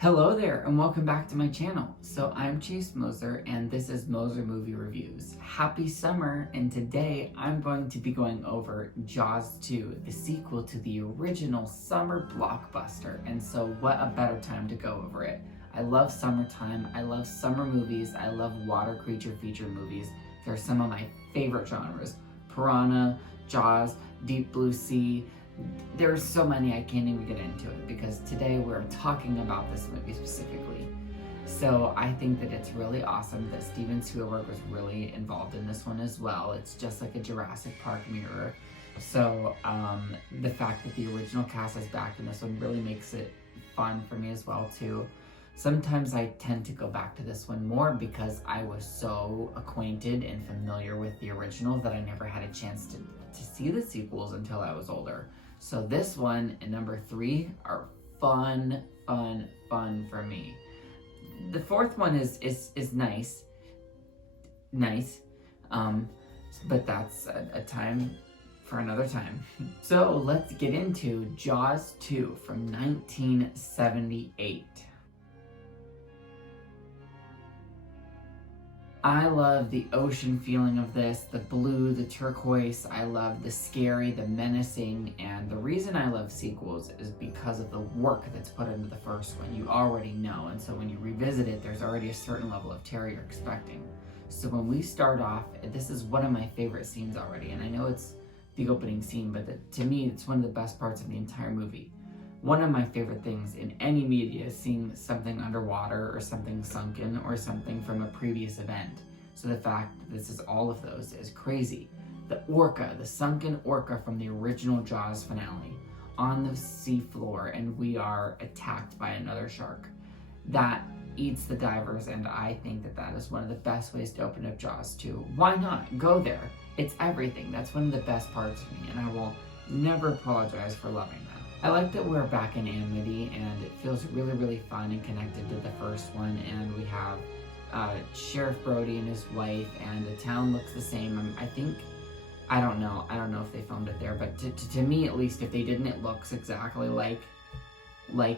Hello there and welcome back to my channel. So I'm Chase Moser and this is Moser Movie Reviews. Happy summer, and today I'm going to be going over Jaws 2, the sequel to the original summer blockbuster. And so what a better time to go over it. I love summertime, I love summer movies, I love water creature feature movies. They're some of my favorite genres. Piranha, Jaws, Deep Blue Sea. There's so many I can't even get into it because today we're talking about this movie specifically. So I think that it's really awesome that Steven Spielberg was really involved in this one as well. It's just like a Jurassic Park mirror. So the fact that the original cast is back in this one really makes it fun for me as well too. Sometimes I tend to go back to this one more because I was so acquainted and familiar with the original that I never had a chance to see the sequels until I was older. So this one and number 3 are fun for me. The fourth one is nice, but that's a time for another time. So let's get into Jaws 2 from 1978. I love the ocean feeling of this, the blue, the turquoise. I love the scary, the menacing, and the reason I love sequels is because of the work that's put into the first one. You already know, and so when you revisit it, there's already a certain level of terror you're expecting. So when we start off, this is one of my favorite scenes already, and I know it's the opening scene, but to me, it's one of the best parts of the entire movie. One of my favorite things in any media is seeing something underwater or something sunken or something from a previous event. So the fact that this is all of those is crazy. The orca, the sunken orca from the original Jaws finale on the seafloor, and we are attacked by another shark. That eats the divers, and I think that that is one of the best ways to open up Jaws 2. Why not? Go there. It's everything. That's one of the best parts of me, and I will never apologize for loving that. I like that we're back in Amity, and it feels really fun and connected to the first one, and we have Sheriff Brody and his wife, and the town looks the same. I don't know if they filmed it there, but to me at least, if they didn't, it looks exactly like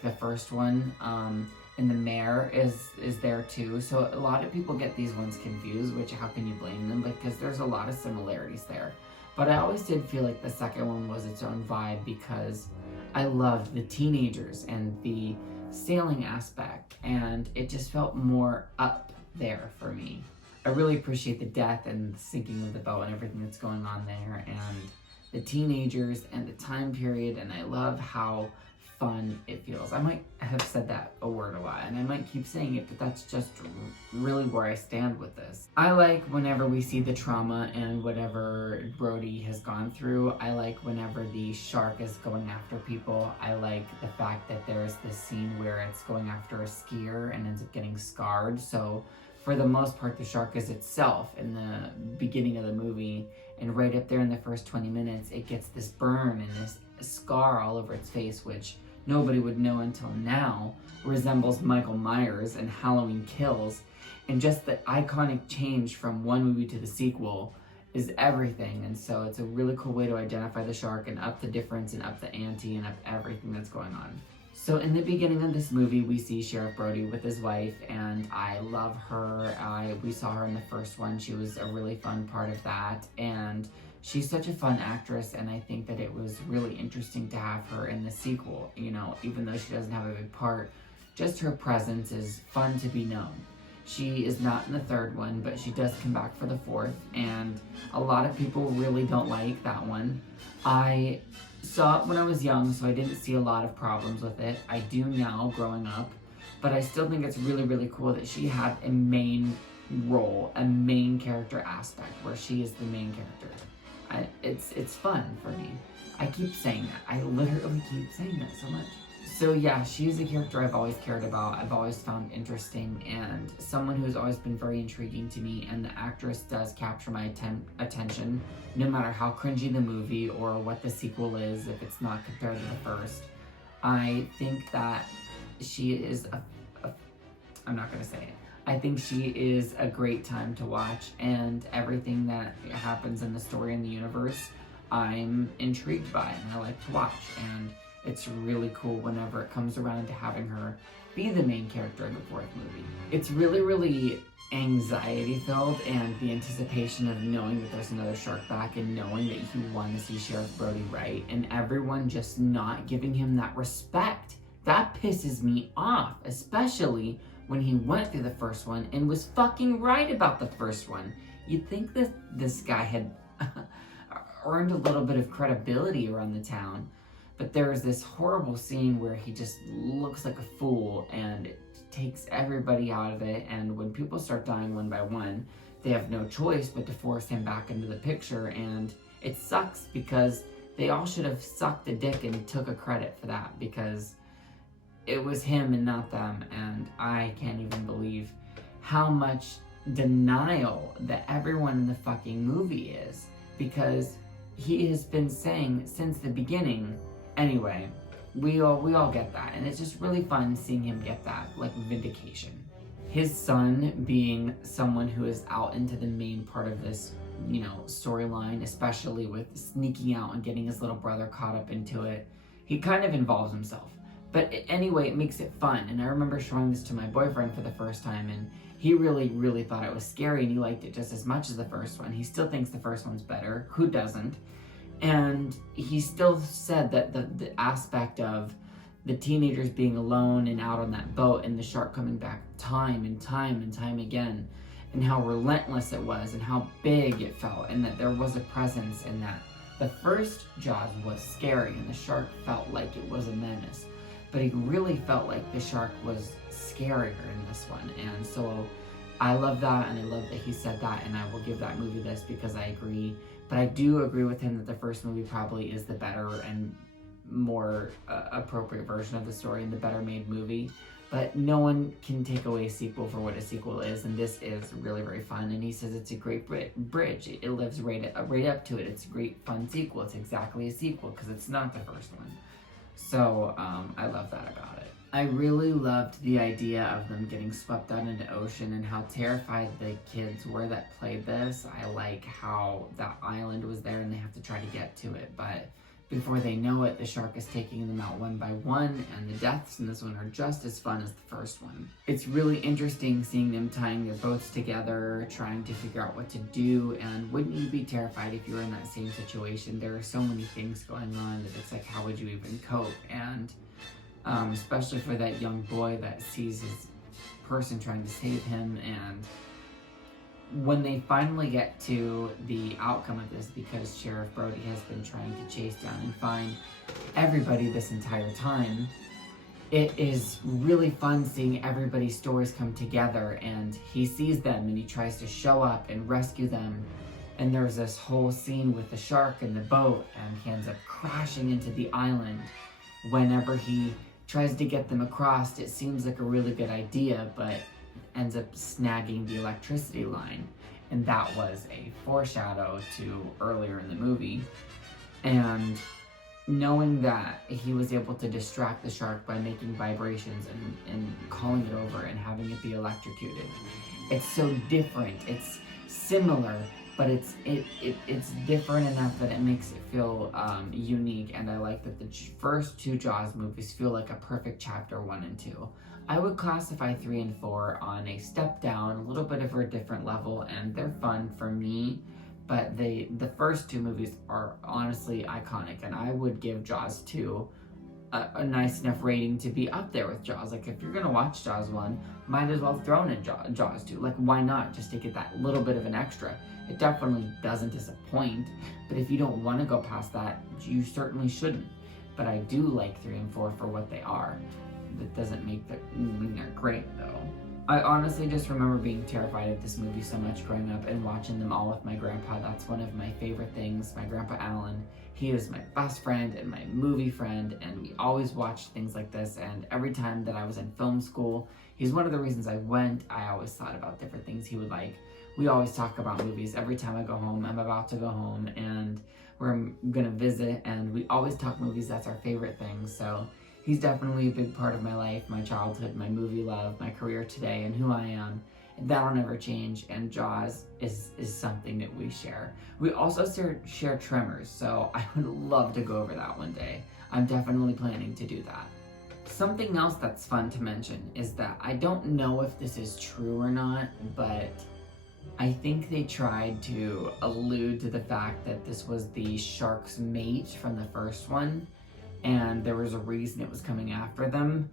the first one. And the mayor is there too, so a lot of people get these ones confused, which how can you blame them, because there's a lot of similarities there. But I always did feel like the second one was its own vibe because I loved the teenagers and the sailing aspect, and it just felt more up there for me. I really appreciate the death and the sinking of the boat and everything that's going on there, and the teenagers and the time period, and I love how fun it feels. I might have said that a word a lot, and I might keep saying it, but that's just really where I stand with this. I like whenever we see the trauma and whatever Brody has gone through. I like whenever the shark is going after people. I like the fact that there's this scene where it's going after a skier and ends up getting scarred. So for the most part, the shark is itself in the beginning of the movie, and right up there in the first 20 minutes, it gets this burn and this scar all over its face, which nobody would know until now resembles Michael Myers in Halloween Kills. And just the iconic change from one movie to the sequel is everything. And so it's a really cool way to identify the shark and up the difference and up the ante and up everything that's going on. So in the beginning of this movie, we see Sheriff Brody with his wife, and I love her. We saw her in the first one. She was a really fun part of that, and she's such a fun actress, and I think that it was really interesting to have her in the sequel. You know, even though she doesn't have a big part, just her presence is fun to be known. She is not in the third one, but she does come back for the fourth, and a lot of people really don't like that one. I saw it when I was young, so I didn't see a lot of problems with it. I do now, growing up, but I still think it's really cool that she had a main role, a main character aspect, where she is the main character. It's fun for me. I keep saying that. I literally keep saying that so much. So yeah, she's a character I've always cared about, I've always found interesting, and someone who's always been very intriguing to me, and the actress does capture my attention, no matter how cringy the movie or what the sequel is, if it's not compared to the first. I think that she is I'm not gonna say it. I think she is a great time to watch, and everything that happens in the story and the universe, I'm intrigued by and I like to watch. And it's really cool whenever it comes around to having her be the main character in the fourth movie. It's really, really anxiety filled, and the anticipation of knowing that there's another shark back and knowing that you want to see Sheriff Brody right, and everyone just not giving him that respect. That pisses me off, especially when he went through the first one and was fucking right about the first one. You'd think that this guy had earned a little bit of credibility around the town, but there was this horrible scene where he just looks like a fool, and it takes everybody out of it, and when people start dying one by one, they have no choice but to force him back into the picture, and it sucks because they all should have sucked a dick and took a credit for that, because it was him and not them, and I can't even believe how much denial that everyone in the fucking movie is, because he has been saying since the beginning. Anyway, we all get that, and it's just really fun seeing him get that, like, vindication. His son being someone who is out into the main part of this, storyline, especially with sneaking out and getting his little brother caught up into it, he kind of involves himself. But anyway, it makes it fun, and I remember showing this to my boyfriend for the first time, and he really, really thought it was scary, and he liked it just as much as the first one. He still thinks the first one's better. Who doesn't? And he still said that the aspect of the teenagers being alone and out on that boat and the shark coming back time and time and time again, and how relentless it was and how big it felt, and that there was a presence in that. The first Jaws was scary and the shark felt like it was a menace, but he really felt like the shark was scarier in this one. And so I love that, and I love that he said that, and I will give that movie this because I agree. But I do agree with him that the first movie probably is the better and more appropriate version of the story and the better made movie. But no one can take away a sequel for what a sequel is, and this is really, very fun. And he says it's a great bridge. It lives right up to it. It's a great, fun sequel. It's exactly a sequel because it's not the first one. So I love that about it. I really loved the idea of them getting swept out into the ocean and how terrified the kids were that played this. I like how that island was there and they have to try to get to it, but before they know it, the shark is taking them out one by one, and the deaths in this one are just as fun as the first one. It's really interesting seeing them tying their boats together, trying to figure out what to do, and wouldn't you be terrified if you were in that same situation? There are so many things going on that it's like, how would you even cope? And especially for that young boy that sees his person trying to save him. And when they finally get to the outcome of this, because Sheriff Brody has been trying to chase down and find everybody this entire time, it is really fun seeing everybody's stories come together, and he sees them and he tries to show up and rescue them. And there's this whole scene with the shark and the boat, and he ends up crashing into the island. Whenever he tries to get them across, it seems like a really good idea, but ends up snagging the electricity line. And that was a foreshadow to earlier in the movie. And knowing that he was able to distract the shark by making vibrations and calling it over and having it be electrocuted. It's so different. It's similar, but it's different enough that it makes it feel unique. And I like that the first two Jaws movies feel like a perfect chapter 1 and 2. I would classify 3 and 4 on a step down, a little bit of a different level, and they're fun for me. But the first two movies are honestly iconic, and I would give Jaws 2 a nice enough rating to be up there with Jaws. Like, if you're gonna watch Jaws 1, might as well throw in Jaws 2. Like, why not? Just to get that little bit of an extra. It definitely doesn't disappoint, but if you don't want to go past that, you certainly shouldn't. But I do like 3 and 4 for what they are. That doesn't mean they're great, though. I honestly just remember being terrified of this movie so much growing up and watching them all with my grandpa. That's one of my favorite things. My grandpa Alan, he is my best friend and my movie friend, and we always watched things like this. And every time that I was in film school, he's one of the reasons I went. I always thought about different things he would like. We always talk about movies. Every time I go home, I'm about to go home and we're gonna visit, and we always talk movies. That's our favorite thing. So he's definitely a big part of my life, my childhood, my movie love, my career today, and who I am. That'll never change, and Jaws is something that we share. We also share Tremors, so I would love to go over that one day. I'm definitely planning to do that. Something else that's fun to mention is that I don't know if this is true or not, but I think they tried to allude to the fact that this was the shark's mate from the first one, and there was a reason it was coming after them.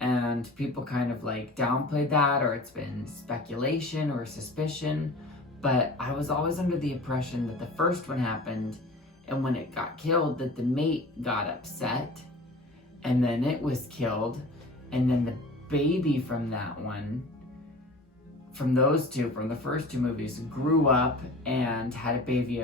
And people kind of like downplayed that, or it's been speculation or suspicion. But I was always under the impression that the first one happened, and when it got killed, that the mate got upset, and then it was killed, and then the baby from that one, from those two, from the first two movies, grew up and had a baby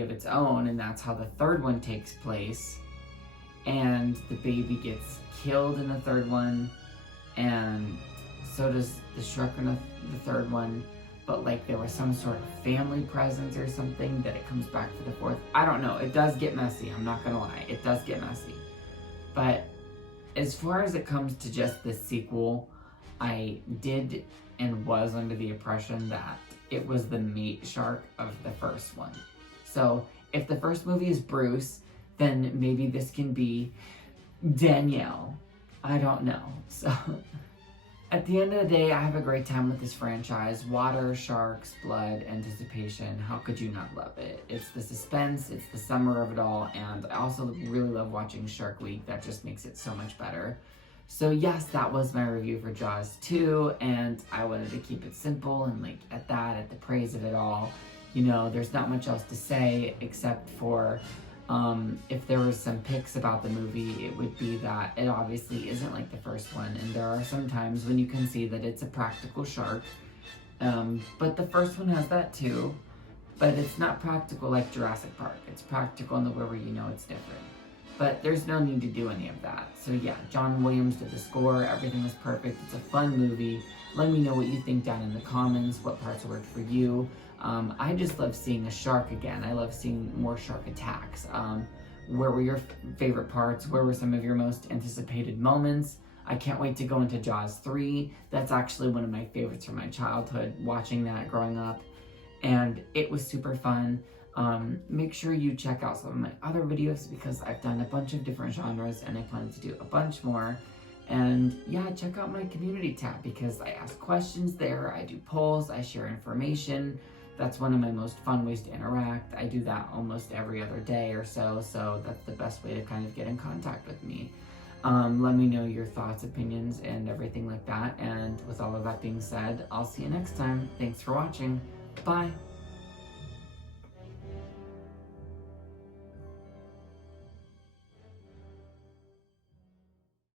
of its own, and that's how the third one takes place. And the baby gets killed in the third one, and so does the shark in the third one. But like there was some sort of family presence or something that it comes back for the fourth. I don't know. It does get messy. I'm not gonna lie. It does get messy. But as far as it comes to just the sequel, I did and was under the impression that it was the mate shark of the first one. So if the first movie is Bruce, then maybe this can be Danielle. I don't know. So at the end of the day, I have a great time with this franchise. Water, sharks, blood, anticipation. How could you not love it? It's the suspense, it's the summer of it all, and I also really love watching Shark Week. That just makes it so much better. So yes, that was my review for Jaws 2, and I wanted to keep it simple and like at the praise of it all. You know, there's not much else to say except for if there was some picks about the movie, it would be that it obviously isn't like the first one, and there are some times when you can see that it's a practical shark, but the first one has that too, but it's not practical like Jurassic Park. It's practical in the way where you know it's different, but there's no need to do any of that. So yeah, John Williams did the score, everything was perfect, it's a fun movie. Let me know what you think down in the comments, what parts worked for you. I just love seeing a shark again. I love seeing more shark attacks. Where were your favorite parts? Where were some of your most anticipated moments? I can't wait to go into Jaws 3. That's actually one of my favorites from my childhood, watching that growing up. And it was super fun. Make sure you check out some of my other videos because I've done a bunch of different genres and I plan to do a bunch more. And yeah, check out my community tab because I ask questions there, I do polls, I share information. That's one of my most fun ways to interact. I do that almost every other day or so, so that's the best way to kind of get in contact with me. Let me know your thoughts, opinions, and everything like that. And with all of that being said, I'll see you next time. Thanks for watching. Bye.